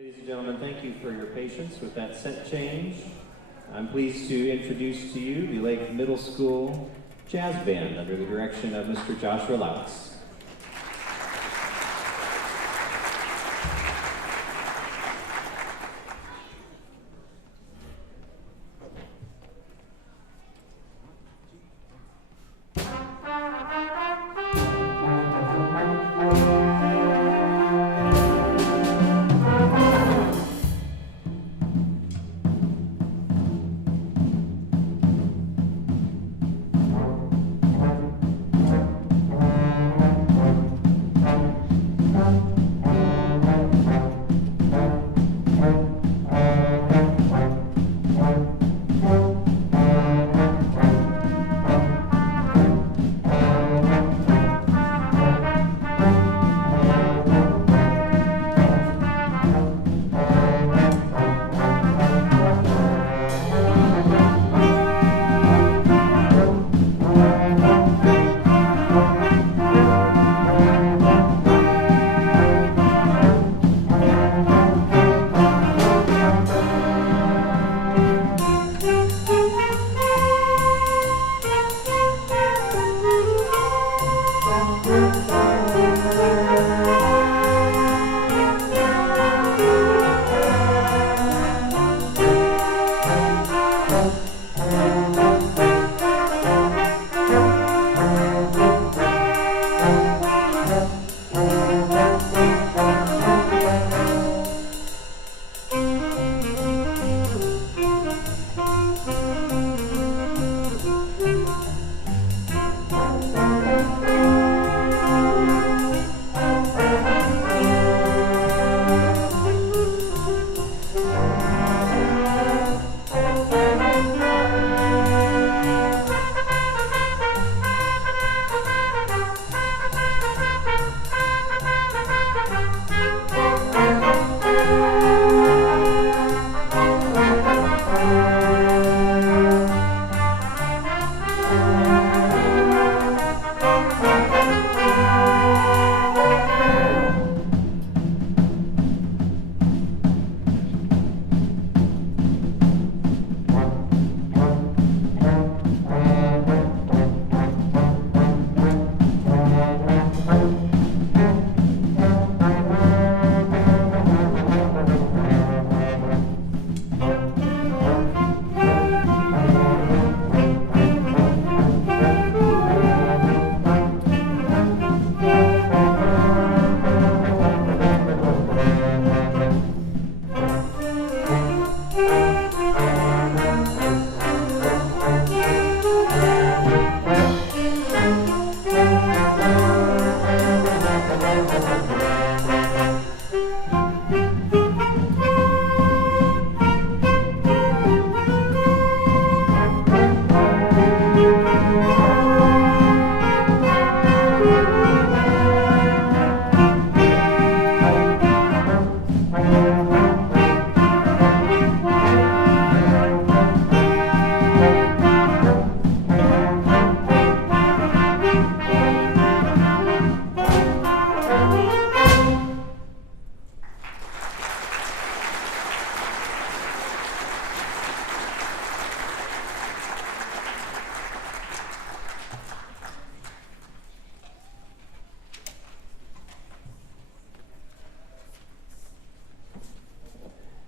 Ladies and gentlemen, thank you for your patience with that set change. I'm pleased to introduce to you the Lake Middle School Jazz Band under the direction of Mr. Joshua Lautz.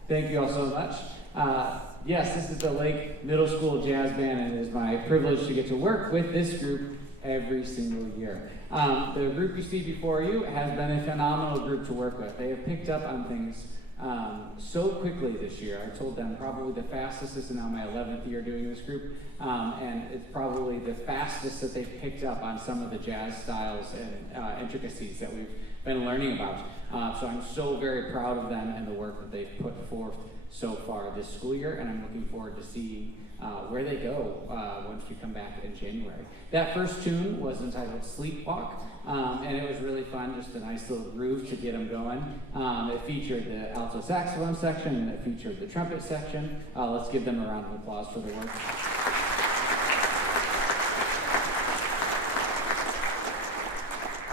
Thank you all so much. Yes, this is the Lake Middle School Jazz Band, and it is my privilege to get to work with this group every single year. The group you see before you has been a phenomenal group to work with. They have picked up on things so quickly this year. I told them probably the fastest. This is now my 11th year doing this group, and it's probably the fastest that they've picked up on some of the jazz styles and intricacies that we've been learning about. So I'm so very proud of them and the work that they've put forth so far this school year, and I'm looking forward to seeing where they go once we come back in January. That first tune was entitled Sleepwalk, and it was really fun, just a nice little groove to get them going. It featured the alto saxophone section, and it featured the trumpet section. Let's give them a round of applause for their work.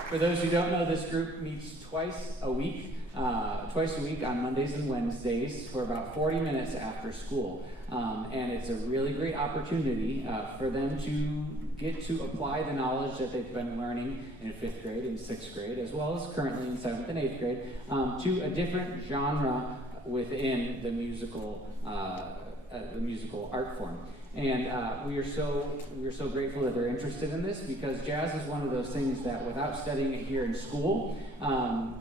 For those who don't know, this group meets twice a week on Mondays and Wednesdays for about 40 minutes after school. And it's a really great opportunity for them to get to apply the knowledge that they've been learning in 5th grade and 6th grade, as well as currently in 7th and 8th grade, to a different genre within the musical art form. And we are so grateful that they're interested in this, because jazz is one of those things that without studying it here in school,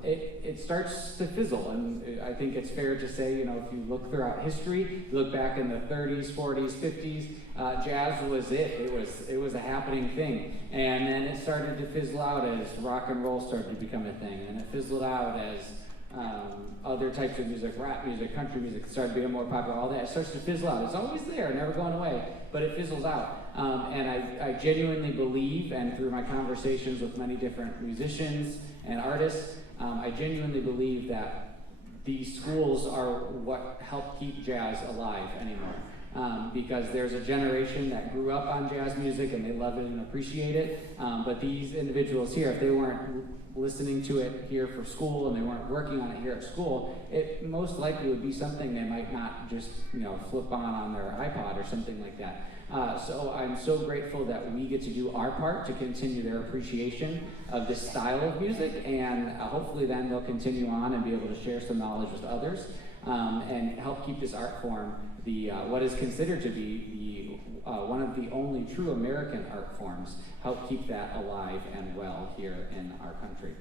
it starts to fizzle. And I think it's fair to say, you know, if you look throughout history, you look back in the 30s, 40s, 50s, jazz was it. It was a happening thing. And then it started to fizzle out as rock and roll started to become a thing. And it fizzled out as other types of music, rap music, country music started becoming more popular, all that. It starts to fizzle out. It's always there, never going away, but it fizzles out. And I genuinely believe, and through my conversations with many different musicians and artists, I genuinely believe that these schools are what help keep jazz alive anymore. Because there's a generation that grew up on jazz music and they love it and appreciate it. But these individuals here, if they weren't listening to it here for school and they weren't working on it here at school, it most likely would be something they might not just, you know, flip on their iPod or something like that. So I'm so grateful that we get to do our part to continue their appreciation of this style of music, and hopefully then they'll continue on and be able to share some knowledge with others, and help keep this art form what is considered to be one of the only true American art forms, help keep that alive and well here in our country.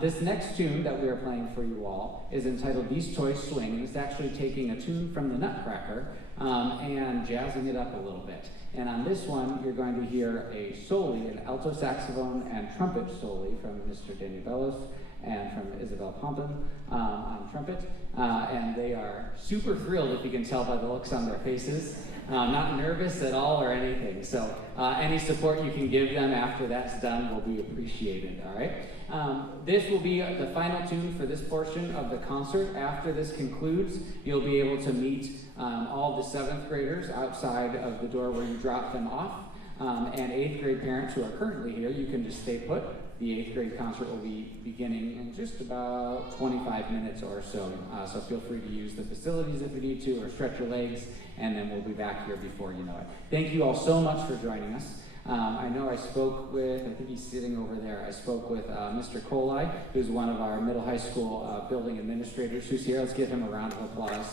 This next tune that we are playing for you all is entitled These Toys Swing, and it's actually taking a tune from the Nutcracker and jazzing it up a little bit. And on this one, you're going to hear a solo, an alto saxophone and trumpet solo from Mr. Danny Bellos and from Isabel Pompin on trumpet. And they are super thrilled, if you can tell by the looks on their faces. Not nervous at all or anything. So any support you can give them after that's done will be appreciated, all right? This will be the final tune for this portion of the concert. After this concludes, you'll be able to meet all the 7th graders outside of the door where you drop them off. And 8th grade parents who are currently here, you can just stay put. The 8th grade concert will be beginning in just about 25 minutes or so. So feel free to use the facilities if you need to, or stretch your legs, and then we'll be back here before you know it. Thank you all so much for joining us. I know I spoke with, I think he's sitting over there, I spoke with Mr. Colai, who's one of our middle high school building administrators who's here. Let's give him a round of applause.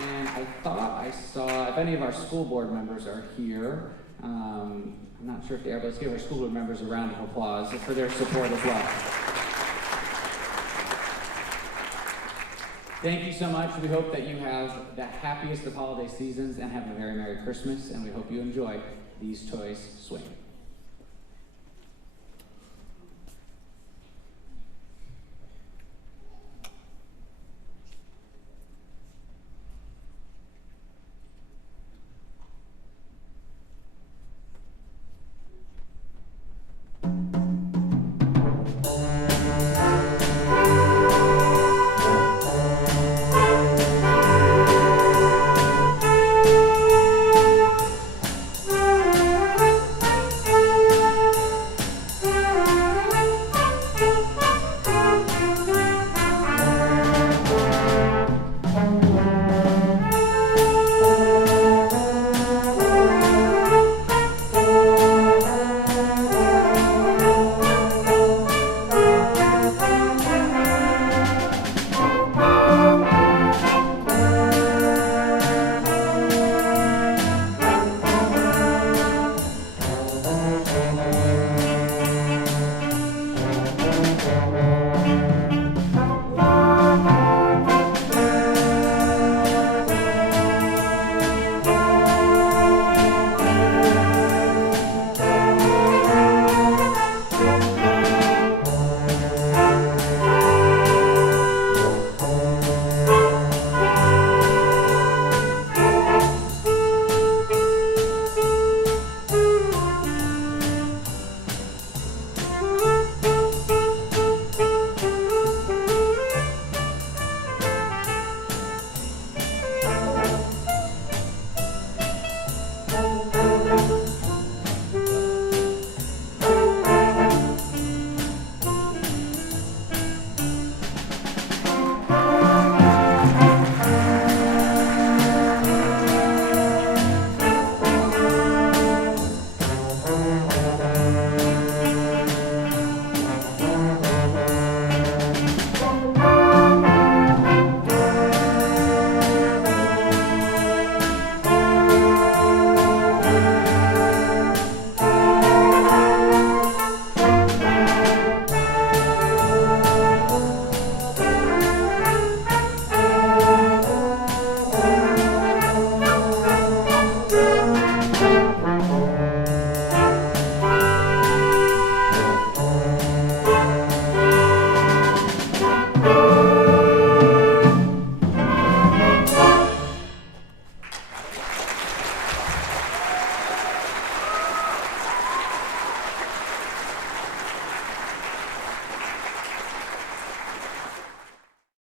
And I thought I saw, if any of our school board members are here, I'm not sure if they are, but let's give our school board members a round of applause for their support as well. Thank you so much. We hope that you have the happiest of holiday seasons and have a very Merry Christmas, and we hope you enjoy These Toys Swing.